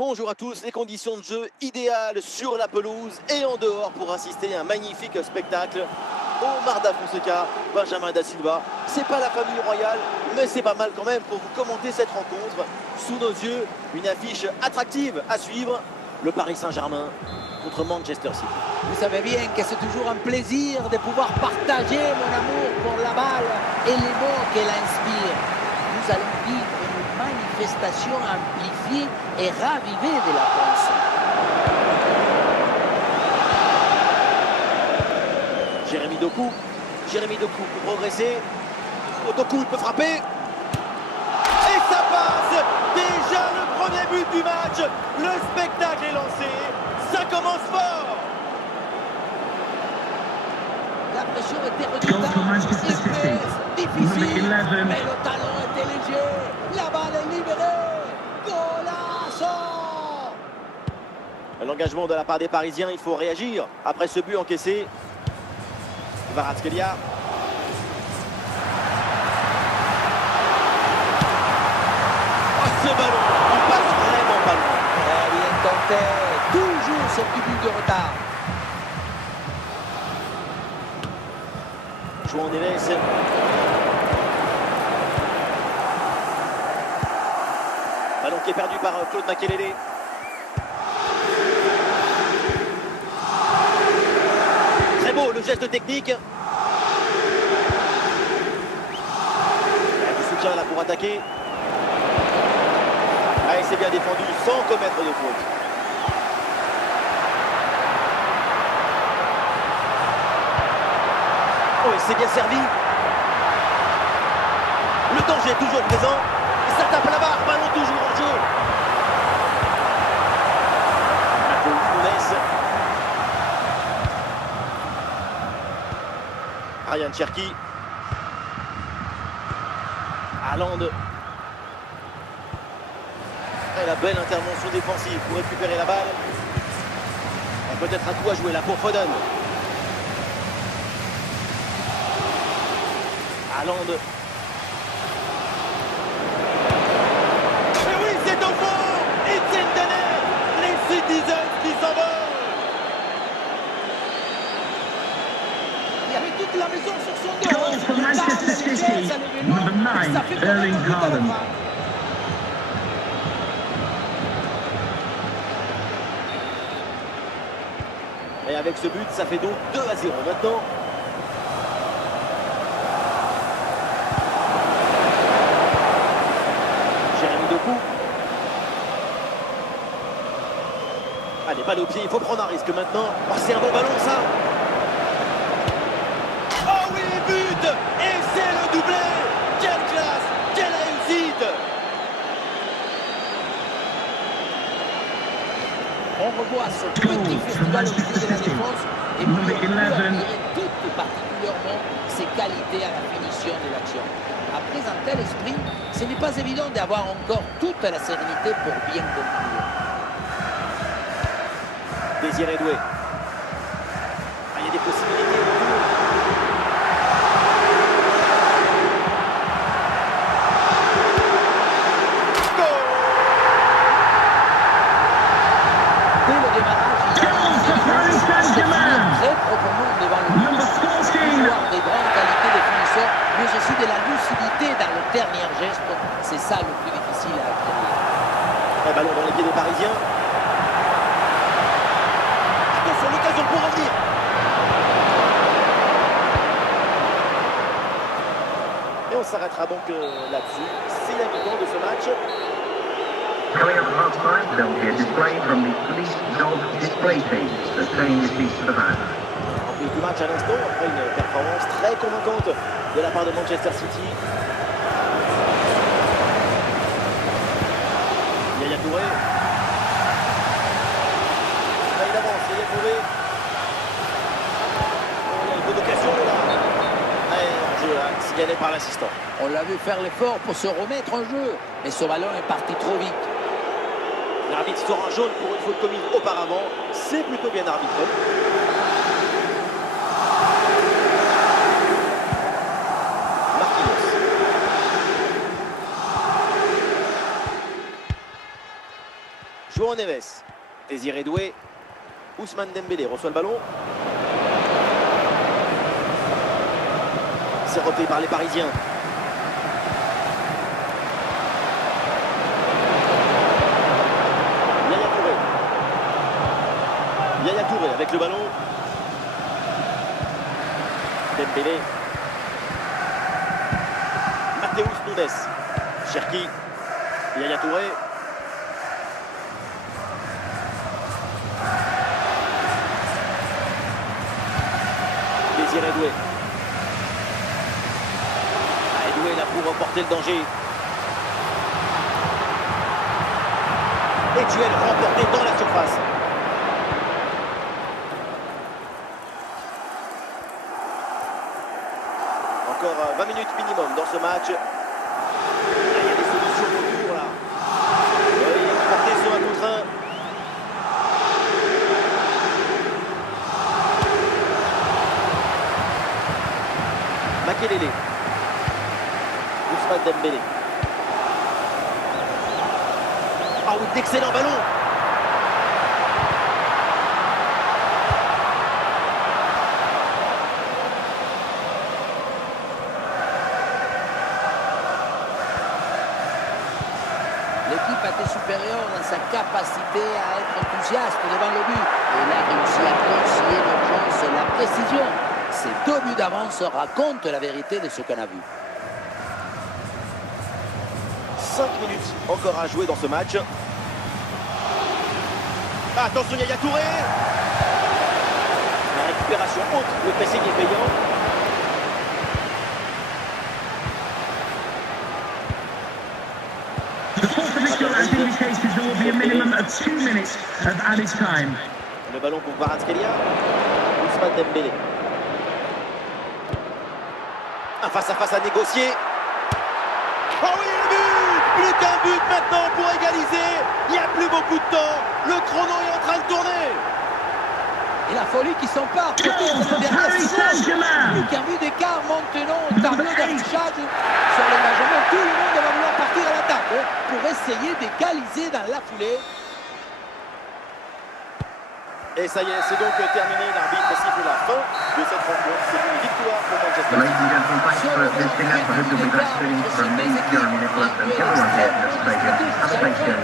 Bonjour à tous, les conditions de jeu idéales sur la pelouse et en dehors pour assister à un magnifique spectacle. Omar Da Fonseca, Benjamin Da Silva, c'est pas la famille royale, mais c'est pas mal quand même pour vous commenter cette rencontre. Sous nos yeux, une affiche attractive à suivre, le Paris Saint-Germain contre Manchester City. Vous savez bien que c'est toujours un plaisir de pouvoir partager mon amour pour la balle et les mots qu'elle inspire. Nous allons vivre une manifestation amplifiée et ravivée de la pensée. Jérémy Doku peut progresser. Doku, il peut frapper. Et ça passe. Déjà le premier but du match. Le spectacle est lancé. Ça commence fort. La pression était redoutable, difficile, mais le talon était léger. La balle est libérée. Golasso! L'engagement de la part des Parisiens, il faut réagir. Après ce but encaissé, Kvaratskhelia. Oh, ce ballon, il passe vraiment pas loin. Très bien tenté. Toujours ce petit but de retard. João Neves. Ballon qui est perdu par Claude Makelele. Très beau le geste technique. Il y a du soutien là pour attaquer. Ah, et c'est bien défendu sans commettre de faute. Oh, il s'est bien servi. Le danger est toujours présent. Et ça tape la barre. Ballon toujours en jeu. Ryan Cherki. Haaland. Et la belle intervention défensive pour récupérer la balle. Peut-être un coup à jouer là pour Foden. Haaland. Et oui, c'est au fond. It's in the net. Les Citizens qui s'envolent. Il y avait toute la maison sur son dos. Goal for Manchester City, number 9, Erling Haaland. Et avec ce but, ça fait donc 2-0 maintenant. Jérémy Doku. Allez, balle au pied, il faut prendre un risque maintenant. Oh, c'est un bon ballon ça. Oh oui, but. Et c'est le doublé. Quelle classe, quelle réussite. On revoit ce petit festival au niveau de la défense et puis on peut admirer tout particulièrement ses qualités à la finition de l'action. Après un tel esprit, ce n'est pas évident d'avoir encore toute la sérénité pour bien conclure. Désiré Doué. Ah, il y a des possibilités. Très proprement devant le but, avoir des grandes qualités de finisseur, mais aussi de la lucidité dans le dernier geste. C'est ça le plus difficile à acquérir. Un ballon dans les pieds des Parisiens. Attention, l'occasion pour revenir. Et on s'arrêtera donc là-dessus. C'est la mi-temps de ce match. Coming up at half time, there will be a display from the police dog display team that's playing this piece to the match. En plus du match à l'instant, après une performance très convaincante de la part de Manchester City. Yaya Touré. Là, il avance, Yaya Touré. Oh, il y a une bonne occasion là. Ouais, en jeu, hein, signalé par l'assistant. On l'a vu faire l'effort pour se remettre en jeu, mais ce ballon est parti trop vite. L'arbitre sort un jaune pour une faute commise auparavant. C'est plutôt bien arbitré. Marquinhos. João Neves. Désiré Doué. Ousmane Dembélé reçoit le ballon. C'est repris par les Parisiens. Yaya Touré. Yaya Touré avec le ballon. Dembélé. Matheus Nunes. Cherki. Yaya Touré. Désiré Doué. Doué là pour remporter le danger. Et duel remporté dans la surface. Encore 20 minutes minimum dans ce match. Il y a des solutions autour là. Il a remporté ce 1 contre 1. Makelele. Ousmane Dembélé. Ah oui, d'excellents ballons. L'équipe a été supérieure dans sa capacité à être enthousiaste devant le but. Et il a réussi à concilier l'urgence et la précision. Ces 2 buts d'avance racontent la vérité de ce qu'on a vu. 5 minutes encore à jouer dans ce match. Attention, Yaya Touré. La récupération haute, le pressing est payant. The fourth official has indicated there will be a minimum of 2 minutes of added time. Le ballon pour Kvaratskhelia. Ousmane Dembélé. Un face-à-face à négocier. Oh oui, le but! Plus qu'un but maintenant pour égaliser. Il n'y a plus beaucoup de temps. Le chrono est en train de tourner. Et la folie qui s'empare. Goal for Paris Saint-Germain. Plus qu'un but d'écart maintenant au tableau d'affichage. Sur l'engagement, tout le monde va vouloir partir à l'attaque pour essayer d'égaliser dans la foulée. Et ça y est, c'est donc terminé. L'arbitre siffle la fin de cette rencontre. C'est une victoire pour Manchester Ladies City. and gentlemen, thanks for listening. I hope you'll be back soon from me, Jeremy Nicholas, and everyone here at the stadium. Have a safe journey.